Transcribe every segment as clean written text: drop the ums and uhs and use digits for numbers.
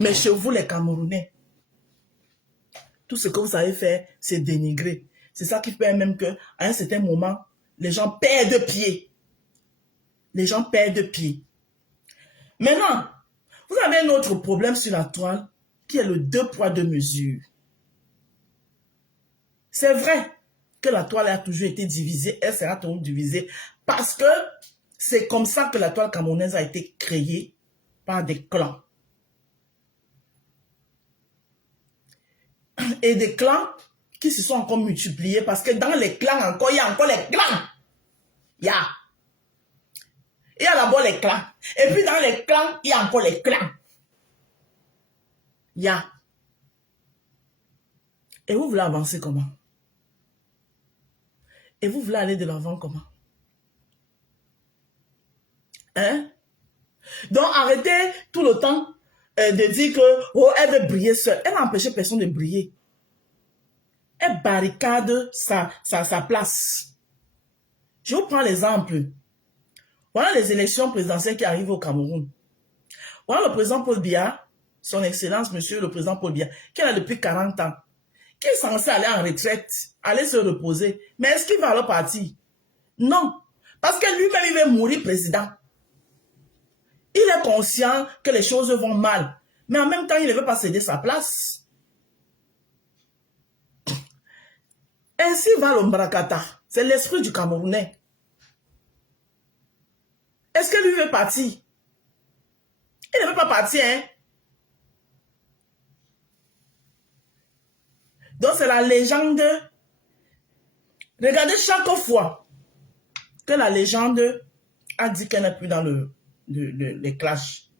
Mais chez vous, les Camerounais, tout ce que vous savez faire, c'est dénigrer. C'est ça qui fait même qu'à un certain moment, les gens perdent pied. Les gens perdent pied. Maintenant, vous avez un autre problème sur la toile qui est le 2 poids 2 mesures. C'est vrai que la toile a toujours été divisée, elle sera toujours divisée parce que c'est comme ça que la toile camerounaise a été créée par des clans. Et des clans qui se sont encore multipliés parce que dans les clans encore, il y a encore les clans. Il y a d'abord les clans. Et puis dans les clans, il y a encore les clans. Il y a. Et vous voulez avancer comment? Et vous voulez aller de l'avant comment? Hein? Donc arrêtez tout le temps de dire que oh, elle veut briller seule. Elle n'a empêché personne de briller. Elle barricade sa place. Je vous prends l'exemple. Voilà les élections présidentielles qui arrivent au Cameroun. Voilà le président Paul Biya, son excellence, monsieur le président Paul Biya, qui est là depuis 40 ans, qui est censé aller en retraite, aller se reposer. Mais est-ce qu'il va alors partir? Non. Parce que lui-même, il va mourir président. Il est conscient que les choses vont mal. Mais en même temps, il ne veut pas céder sa place. Ainsi va l'Ombrakata. C'est l'esprit du Camerounais. Est-ce que lui veut partir? Il ne veut pas partir, hein? Donc c'est la légende. Regardez chaque fois que la légende a dit qu'elle n'est plus dans les clashs.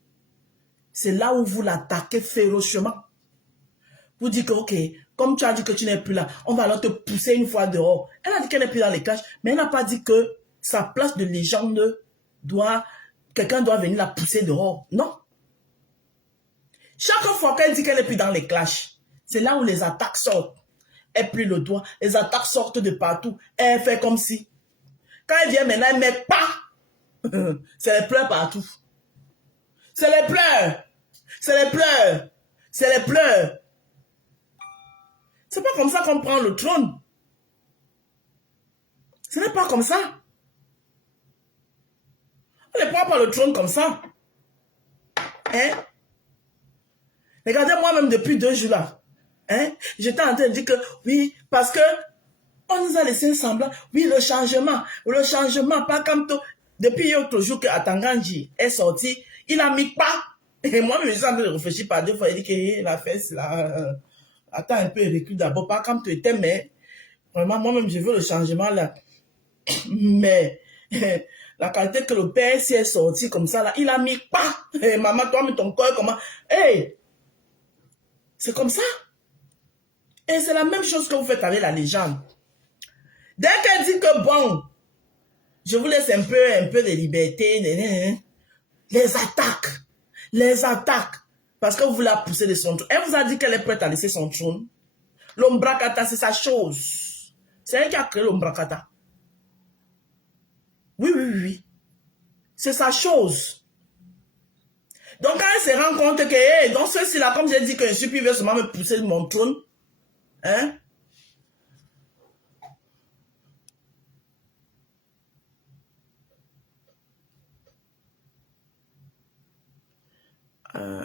C'est là où vous l'attaquez férocement. Vous dites que, ok, comme tu as dit que tu n'es plus là, on va alors te pousser une fois dehors. Elle a dit qu'elle n'est plus dans les clashs, mais elle n'a pas dit que sa place de légende quelqu'un doit venir la pousser dehors. Non. Chaque fois qu'elle dit qu'elle n'est plus dans les clashs, c'est là où les attaques sortent. Elle plie le doigt, les attaques sortent de partout. Elle fait comme si. Quand elle vient maintenant, elle ne met pas. C'est les pleurs partout. C'est les pleurs. C'est les pleurs. C'est les pleurs. C'est pas comme ça qu'on prend le trône. Ce n'est pas comme ça. On ne prend pas le trône comme ça. Hein? Regardez moi-même depuis 2 jours là. Hein? J'étais en train de dire que oui, parce que on nous a laissé un semblant. Oui, le changement, pas comme tout. Depuis l'autre jour que Atanganji est sorti, il n'a mis pas. Et moi, je me suis en train de réfléchir par 2 fois. Il dit que la fesse là, attends un peu, recule d'abord, pas comme tu étais, mais vraiment, moi-même, je veux le changement là. Mais la qualité que le père s'y est sorti comme ça là, il a mis pas. Hey, maman, toi, mais ton corps, comment? Hey! C'est comme ça. Et c'est la même chose que vous faites avec la légende. Dès qu'elle dit que bon, je vous laisse un peu de liberté, les attaques, parce que vous la poussez de son trône. Elle vous a dit qu'elle est prête à laisser son trône. L'Ombrakata, c'est sa chose. C'est elle qui a créé l'Ombrakata. Oui. C'est sa chose. Donc quand elle se rend compte que, hey, dans ceci-là, comme j'ai dit que je suis plus, il veut seulement me pousser de mon trône, hein?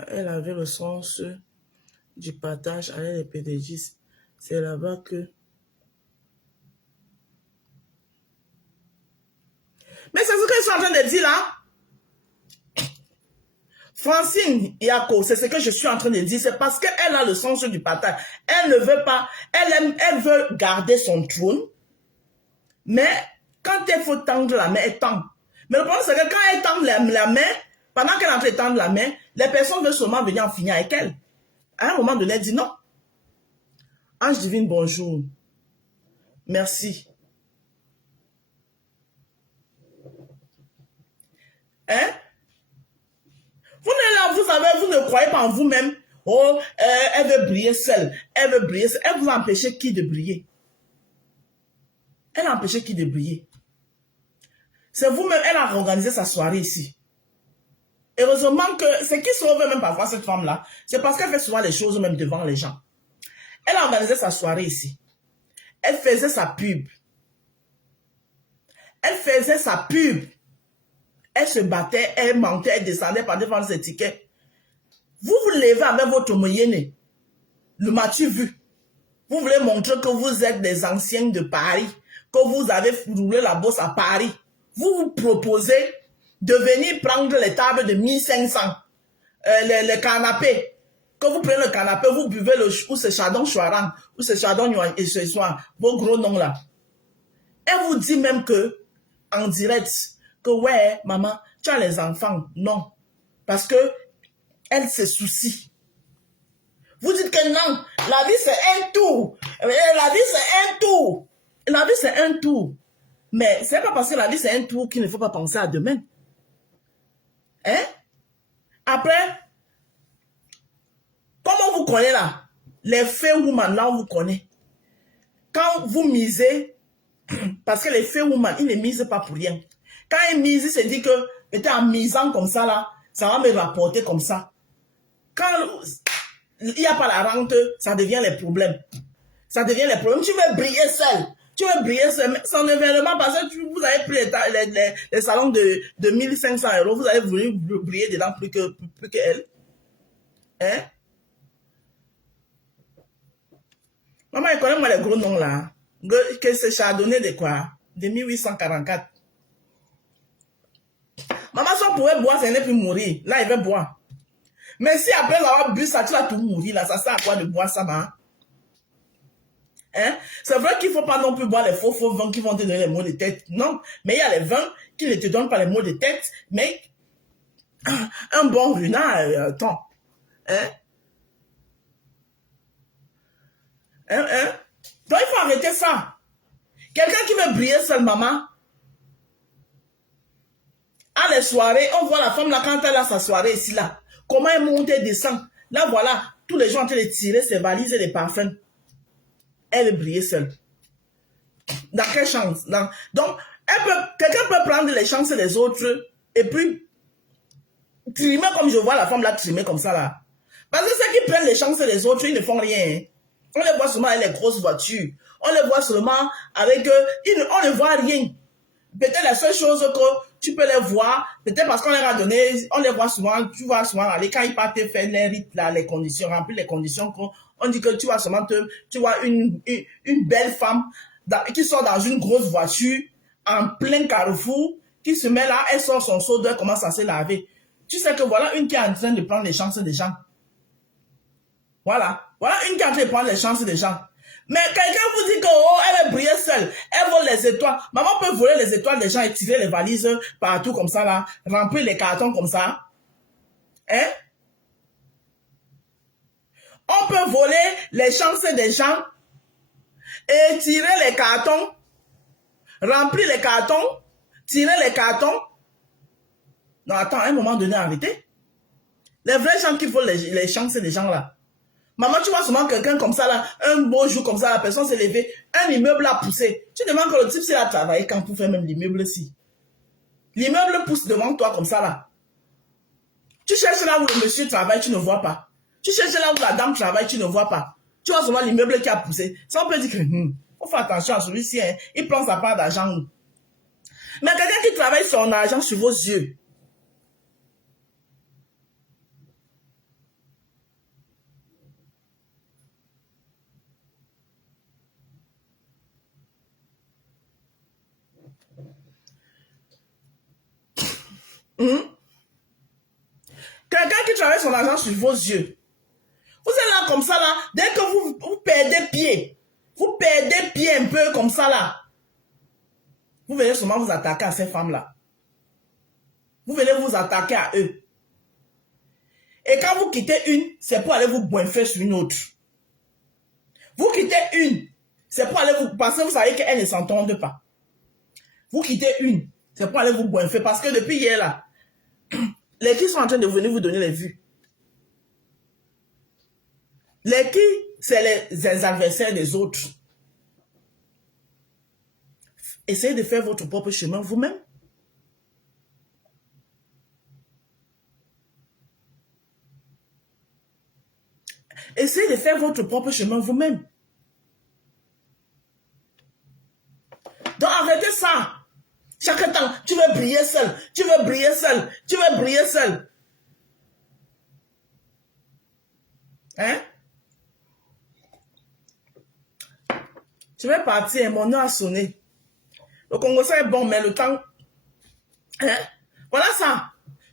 Elle avait le sens du partage avec les pédagogistes. C'est là-bas que... Mais c'est ce que je suis en train de dire là. Francine Yako, c'est ce que je suis en train de dire. C'est parce qu'elle a le sens du partage. Elle ne veut pas... Elle veut garder son trône. Mais quand il faut tendre la main, elle tend. Mais le problème, c'est que quand elle tend la main, pendant qu'elle est en train de tendre la main, les personnes veulent seulement venir en finir avec elle. À un moment donné, elle dit non. Ange divine, bonjour. Merci. Hein? Vous ne croyez pas en vous-même. Oh, elle veut briller seule. Elle veut briller seule. Elle vous a empêché qui de briller? Elle a empêché qui de briller? C'est vous-même, elle a organisé sa soirée ici. Heureusement que ce qui sauve même parfois cette femme-là, c'est parce qu'elle fait souvent les choses même devant les gens. Elle a organisé sa soirée ici. Elle faisait sa pub. Elle faisait sa pub. Elle se battait, elle mentait, elle descendait par défendre ses tickets. Vous vous levez avec votre moyenne. Le m'as-tu vu? Vous voulez montrer que vous êtes des anciens de Paris, que vous avez roulé la bosse à Paris. Vous vous proposez de venir prendre les tables de 1500, les canapés. Quand vous prenez le canapé, vous buvez ou c'est Chardon Chouaran, ou c'est Chardon et ce soir, vos gros noms là. Elle vous dit même que, en direct, que ouais, maman, tu as les enfants. Non. Parce que elle se soucie. Vous dites que non, la vie c'est un tour. La vie c'est un tour. La vie c'est un tour. Mais c'est pas parce que la vie c'est un tour qu'il ne faut pas penser à demain. Hein? Après, comment vous connaissez là? Les faits women là, on vous connaît. Quand vous misez, parce que les faits women, ils ne misent pas pour rien. Quand ils misent, ils se disent que, peut-être en misant comme ça là, ça va me rapporter comme ça. Quand il n'y a pas la rente, ça devient les problèmes. Ça devient les problèmes. Tu veux briller seul. Tu veux briller seul. Son événement, parce que vous avez pris les salons de 1500 €, vous avez voulu briller dedans plus qu'elle. Hein? Maman, elle connaît moi les gros noms là. Que c'est Chardonnay de quoi? De 1844. Maman, si on pouvait boire, ça n'est plus mourir. Là, il veut boire. Mais si après avoir bu ça, tu vas tout mourir là. Ça sert à quoi de boire ça, maman? Hein? C'est vrai qu'il ne faut pas non plus boire les faux vins qui vont te donner les maux de tête. Non, mais il y a les vins qui ne te donnent pas les maux de tête, mais un bon runard, attends. Hein? Hein? Donc il faut arrêter ça. Quelqu'un qui veut briller seul, maman, à les soirées, on voit la femme là quand elle a sa soirée ici là. Comment elle monte et descend. Là voilà, tous les gens en train de tirer ses valises et les parfums. Elle veut briller seule. Dans quelle chance? Donc, quelqu'un peut prendre les chances des autres et puis trimer comme je vois la femme là trimer comme ça là. Parce que ceux qui prennent les chances des autres, ils ne font rien. On les voit seulement avec les grosses voitures. On les voit seulement avec... on ne voit rien. Peut-être la seule chose que tu peux les voir, peut-être parce qu'on leur a donné, on les voit souvent, tu vois souvent aller, quand ils partent faire les rites là, les conditions, remplir les conditions, on dit que tu vois seulement, tu vois une belle femme qui sort dans une grosse voiture, en plein carrefour, qui se met là, elle sort son seau d'eau, elle commence à se laver. Tu sais que voilà une qui est en train de prendre les chances des gens. Voilà une qui est en train de prendre les chances des gens. Mais quelqu'un vous dit que elle est briller seule, elle vole les étoiles. Maman peut voler les étoiles des gens et tirer les valises partout comme ça là, remplir les cartons comme ça. Hein? On peut voler les chances des gens et tirer les cartons, remplir les cartons, tirer les cartons. Non, attends, à un moment donné, arrêtez. Les vrais gens qui volent les chances des gens là. Maman, tu vois souvent quelqu'un comme ça là, un beau jour comme ça, la personne s'est levée, un immeuble a poussé. Tu demandes que le type s'il a travaillé quand pour faire même l'immeuble-ci. L'immeuble pousse devant toi comme ça là. Tu cherches là où le monsieur travaille, tu ne vois pas. Tu cherches là où la dame travaille, tu ne vois pas. Tu vois souvent l'immeuble qui a poussé. Ça on peut dire que, faut faire attention à celui-ci, hein. Il prend sa part d'argent. Mais quelqu'un qui travaille son argent sur vos yeux. Quelqu'un qui travaille son argent sur vos yeux. Vous êtes là comme ça là, dès que vous perdez pied un peu comme ça là, vous venez seulement vous attaquer à ces femmes-là. Vous venez vous attaquer à eux. Et quand vous quittez une, c'est pour aller vous boinfer sur une autre. Vous quittez une, c'est pour aller vous... Parce que vous savez qu'elles ne s'entendent pas. Vous quittez une, c'est pour aller vous boinfer. Parce que depuis hier là, les qui sont en train de venir vous donner les vues. Les qui, c'est les adversaires des autres. Essayez de faire votre propre chemin vous-même. Essayez de faire votre propre chemin vous-même. Donc arrêtez ça. Chaque temps, tu veux briller seul, tu veux briller seul, tu veux briller seul. Hein? Je vais partir, mon nom a sonné. Le Congo ça est bon, mais le temps... Hein? Voilà ça.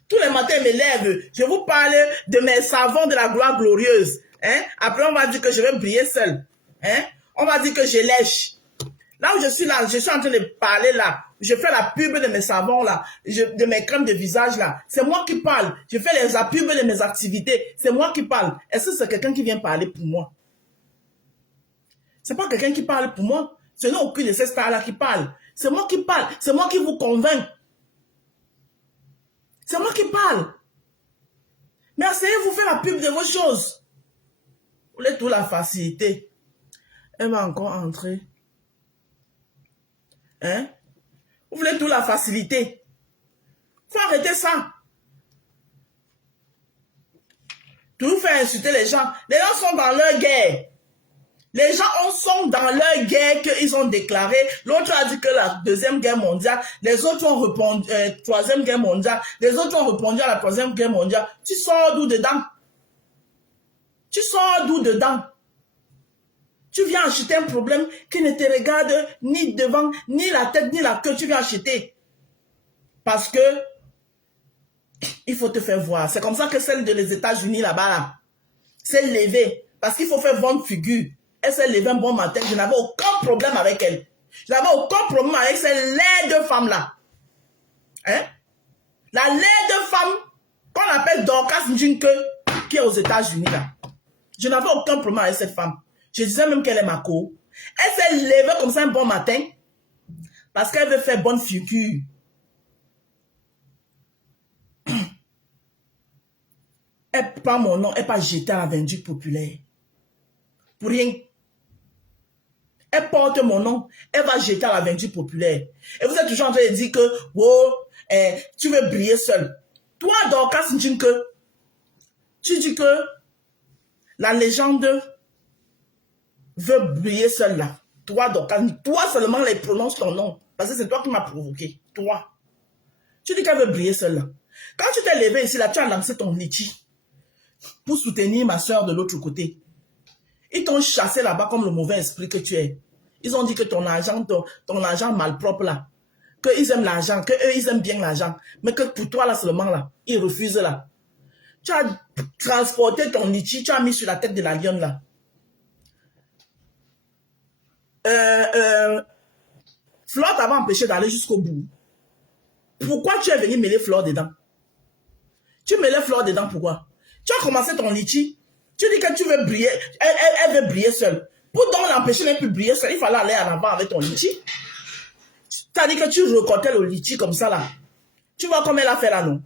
Tous les matins, je me lève. Je vous parle de mes savons de la gloire glorieuse. Hein? Après, on va dire que je vais briller seul. Hein? On va dire que je lèche. Là où je suis là, je suis en train de parler là. Je fais la pub de mes savons là, de mes crèmes de visage là. C'est moi qui parle. Je fais la pub de mes activités. C'est moi qui parle. Est-ce que c'est quelqu'un qui vient parler pour moi? C'est pas quelqu'un qui parle pour moi. Ce n'est aucune de ces stars-là qui parle. C'est moi qui parle. C'est moi qui vous convainc. C'est moi qui parle. Mais essayez-vous faire la pub de vos choses. Vous voulez toute la facilité. Elle va encore entrer. Hein? Vous voulez toute la facilité. Faut arrêter ça. Toujours faire insulter les gens. Les gens sont dans leur guerre. Les gens sont dans leur guerre qu'ils ont déclaré. L'autre a dit que la deuxième guerre mondiale. Les autres ont répondu, troisième guerre mondiale. Les autres ont répondu à la troisième guerre mondiale. Tu sors d'où dedans? Tu sors d'où dedans? Tu viens acheter un problème qui ne te regarde ni devant, ni la tête, ni la queue. Tu viens acheter. Parce que il faut te faire voir. C'est comme ça que celle des États-Unis là-bas, là, s'est levée. Parce qu'il faut faire bonne figure. Elle s'est levée un bon matin. Je n'avais aucun problème avec elle. Je n'avais aucun problème avec ces laides femmes-là. Hein? La laide femme qu'on appelle Dorcas Njinke, qui est aux États-Unis là. Je n'avais aucun problème avec cette femme. Je disais même qu'elle est ma co. Elle s'est levée comme ça un bon matin parce qu'elle veut faire bonne figure. Elle prend mon nom, elle pas jeter à la vindicte populaire. Pour rien. Elle porte mon nom, elle va jeter à la vindicte populaire. Et vous êtes toujours en train de dire que oh, tu veux briller seul. Toi, Dorcas Njinke, tu dis que la légende veut briller seul là. Toi, Dorcas, toi seulement les prononce ton nom. Parce que c'est toi qui m'as provoqué. Toi. Tu dis qu'elle veut briller seule là. Quand tu t'es levé ici là, tu as lancé ton litchi pour soutenir ma soeur de l'autre côté. Ils t'ont chassé là-bas comme le mauvais esprit que tu es. Ils ont dit que ton argent malpropre là, qu'ils aiment l'argent, qu'eux ils aiment bien l'argent, mais que pour toi là seulement là, ils refusent là. Tu as transporté ton litchi, tu as mis sur la tête de la lionne là. Flore t'avait empêché d'aller jusqu'au bout. Pourquoi tu es venu mêler Flore dedans? Tu mêlais Flore dedans, pourquoi? Tu as commencé ton litchi. Tu dis que tu veux briller. Elle veut briller seule. Pour donc l'empêcher de ne plus briller seule, il fallait aller en avant avec ton litchi. Tu as dit que tu recortais le litchi comme ça là. Tu vois comment elle a fait là, non?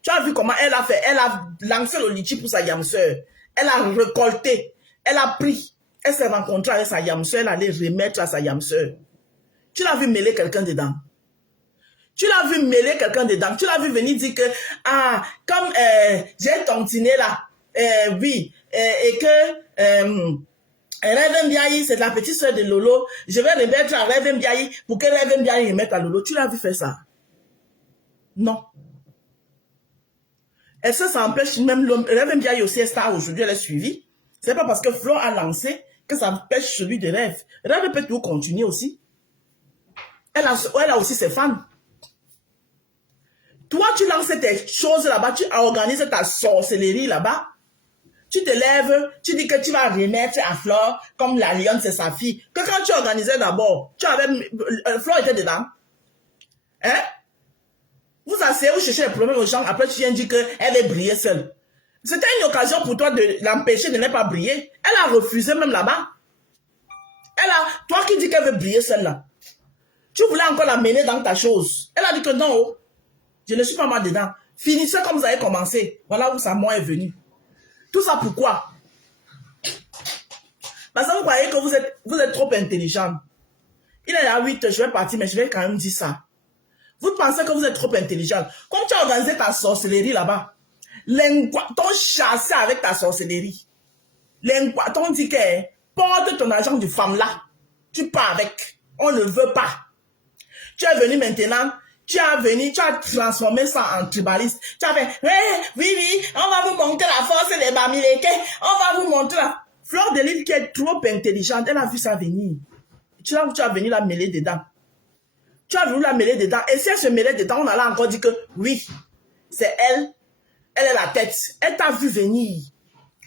Tu as vu comment elle a fait. Elle a lancé le litchi pour sa yamseur. Elle a récolté. Elle a pris. Elle s'est rencontrée avec sa yamseur. Elle allait remettre à sa yamseur. Tu l'as vu mêler quelqu'un dedans. Tu l'as vu mêler quelqu'un dedans. Tu l'as vu venir dire que, ah, comme j'ai tontiné là, oui, et que Rêve Mbiaye, c'est la petite soeur de Lolo, je vais remettre à Rêve Mbiaye pour que Rêve Mbiaye remette à Lolo. Tu l'as vu faire ça? Non. Est-ce que ça empêche même l'homme? Rêve Mbiaye aussi est star aujourd'hui, elle est suivie. C'est pas parce que Flore a lancé que ça empêche celui de Rêve. Rêve peut toujours continuer aussi. Elle a aussi ses fans. Toi, tu lances tes choses là-bas, tu organises ta sorcellerie là-bas. Tu te lèves, tu dis que tu vas remettre à Flore comme la lionne, c'est sa fille. Que quand tu organisais d'abord, tu avais... Flore était dedans. Hein? Vous asseyez, vous cherchez les problèmes aux gens, après tu viens dire qu'elle est briller seule. C'était une occasion pour toi de l'empêcher de ne pas briller. Elle a refusé même là-bas. Toi qui dis qu'elle veut briller seule là. Tu voulais encore la mener dans ta chose. Elle a dit que non, je ne suis pas moi dedans. Finissez comme vous avez commencé. Voilà où ça moi est venu. Tout ça pourquoi? Parce que vous croyez que vous êtes trop intelligent. Il est à 8, je vais partir, mais je vais quand même dire ça. Vous pensez que vous êtes trop intelligent. Comme tu as organisé ta sorcellerie là-bas, t'ont chassé avec ta sorcellerie. On dit que porte ton argent de femme là. Tu pars avec. On ne veut pas. Tu es venu maintenant. Tu as transformé ça en tribaliste. Tu as fait, oui, on va vous montrer la force des Bamileke. On va vous montrer la... Fleur de Lys qui est trop intelligente, elle a vu ça venir. Tu as venu la mêler dedans. Tu as voulu la mêler dedans. Et si elle se mêlait dedans, on allait encore dire que oui, c'est elle. Elle est la tête. Elle t'a vu venir.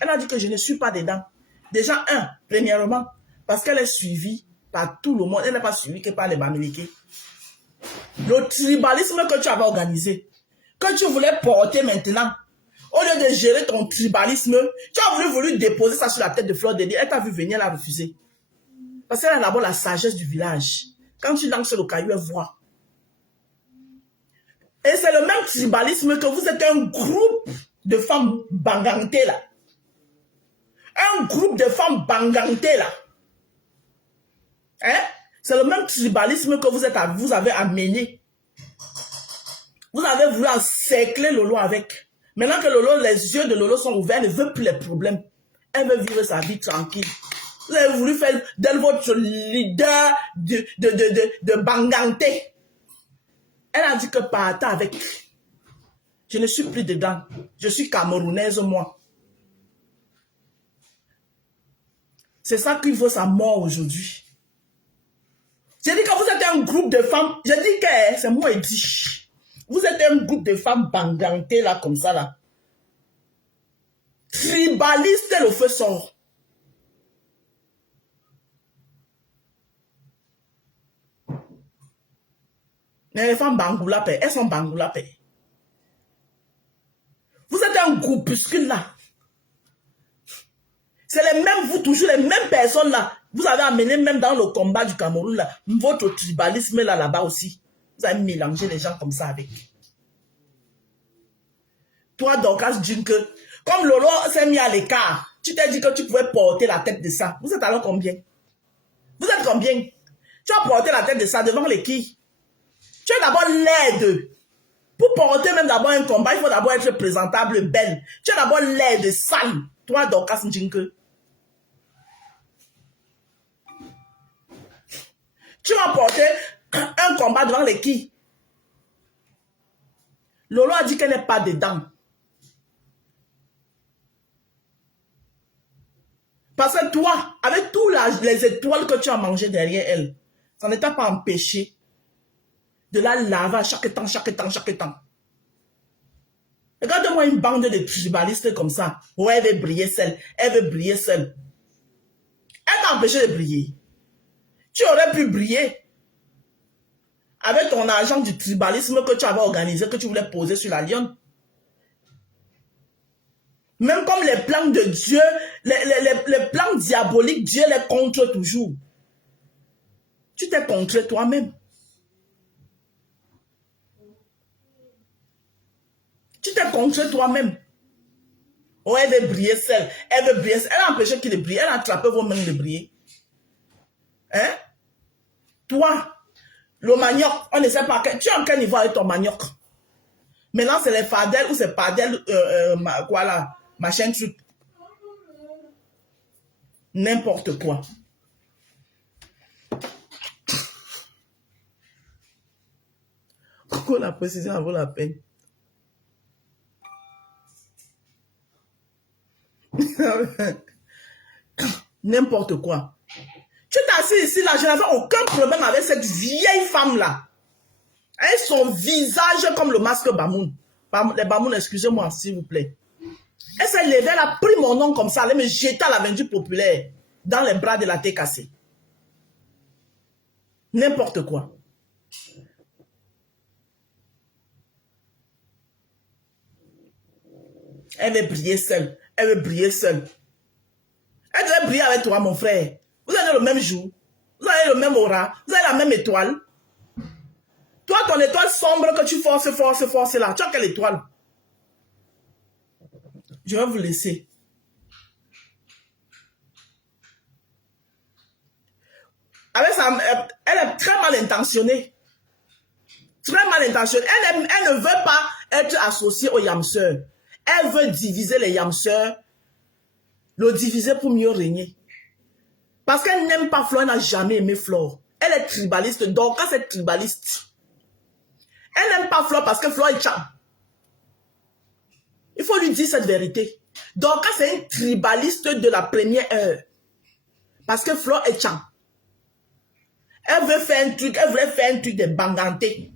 Elle a dit que je ne suis pas dedans. Déjà, premièrement, parce qu'elle est suivie par tout le monde. Elle n'est pas suivie que par les Bamileke. Le tribalisme que tu avais organisé, que tu voulais porter maintenant, au lieu de gérer ton tribalisme, tu as voulu déposer ça sur la tête de Fleur de Lys. Elle t'a vu venir, elle a refusé. Parce qu'elle a d'abord la sagesse du village. Quand tu lances le caillou, elle voit. Et c'est le même tribalisme que vous êtes un groupe de femmes bangantées là. Un groupe de femmes bangantées là. Hein? C'est le même tribalisme que vous avez amené. Vous avez voulu encercler Lolo avec. Maintenant que Lolo, les yeux de Lolo sont ouverts, elle ne veut plus les problèmes. Elle veut vivre sa vie tranquille. Vous avez voulu faire d'elle votre leader de Banganté. Elle a dit que partez avec. Je ne suis plus dedans. Je suis camerounaise, moi. C'est ça qu'il vaut sa mort aujourd'hui. J'ai dit que vous êtes un groupe de femmes. J'ai dit que c'est moi qui dis. Vous êtes un groupe de femmes bangantées là, comme ça là. Tribaliste, le feu sort. Mais les femmes bangoulapé, elles sont bangoulapé. Vous êtes un groupuscule là. C'est les mêmes, vous toujours les mêmes personnes là. Vous avez amené même dans le combat du Cameroun là, votre tribalisme là-bas aussi. Vous avez mélangé les gens comme ça avec. Toi, Dorcas Djinke, comme Lolo s'est mis à l'écart, tu t'es dit que tu pouvais porter la tête de ça. Vous êtes alors combien? Vous êtes combien? Tu as porté la tête de ça devant les qui? Tu es d'abord laide. Pour porter même d'abord un combat, il faut d'abord être présentable, belle. Tu es d'abord laide, sale. Toi, Dorcas Djinke. Tu vas porter un combat devant les qui? Lolo a dit qu'elle n'est pas dedans. Parce que toi, avec tous les étoiles que tu as mangées derrière elle, ça ne t'a pas empêché de la laver chaque temps. Regarde-moi une bande de tribalistes comme ça. Oh, elle veut briller seule. Elle veut briller seule. Elle t'a empêché de briller. Tu aurais pu briller avec ton argent du tribalisme que tu avais organisé, que tu voulais poser sur la lionne. Même comme les plans de Dieu, les plans diaboliques, Dieu les contre toujours. Tu t'es contre toi-même. Tu t'es contre toi-même. Oh, elle veut briller seule. Elle veut briller seule. Elle a empêché qu'il brille. Elle a attrapé vos mains de briller. Hein? Toi, le manioc, on ne sait pas. Tu es en quel niveau avec ton manioc? Maintenant, c'est les fadelles ou c'est padelles, quoi là, machin truc. N'importe quoi. Pourquoi la précision vaut la peine? N'importe quoi. Tu t'es assis ici là, je n'avais aucun problème avec cette vieille femme-là. Et son visage comme le masque Bamoun. Les Bamoun, excusez-moi, s'il vous plaît. Elle s'est levée, elle a pris mon nom comme ça, elle me jetait à la vindue populaire dans les bras de la tête cassée. N'importe quoi. Elle veut briller seule. Elle veut briller seule. Elle devait briller avec toi, mon frère. Vous avez le même jour. Vous avez le même aura. Vous avez la même étoile. Toi, ton étoile sombre que tu forces là. Tu as quelle étoile? Je vais vous laisser. Avec ça, elle est très mal intentionnée. Très mal intentionnée. Elle ne veut pas être associée aux yamseurs. Elle veut diviser les yamseurs Le diviser pour mieux régner. Parce qu'elle n'aime pas Flore, elle n'a jamais aimé Flore. Elle est tribaliste, donc quand c'est tribaliste. Elle n'aime pas Flore parce que Flore est cham. Il faut lui dire cette vérité. Donc quand c'est une tribaliste de la première heure. Parce que Flore est cham. Elle veut faire un truc, elle voulait faire un truc de banganté.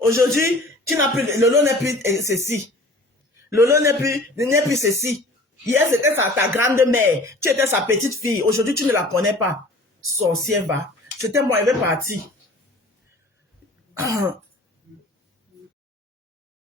Aujourd'hui, tu n'as plus, Lolo n'est plus ceci. Lolo n'est plus ceci. Hier, c'était ta grande mère. Tu étais sa petite fille. Aujourd'hui, tu ne la connais pas. Sorcière va. C'était moi, elle est partie.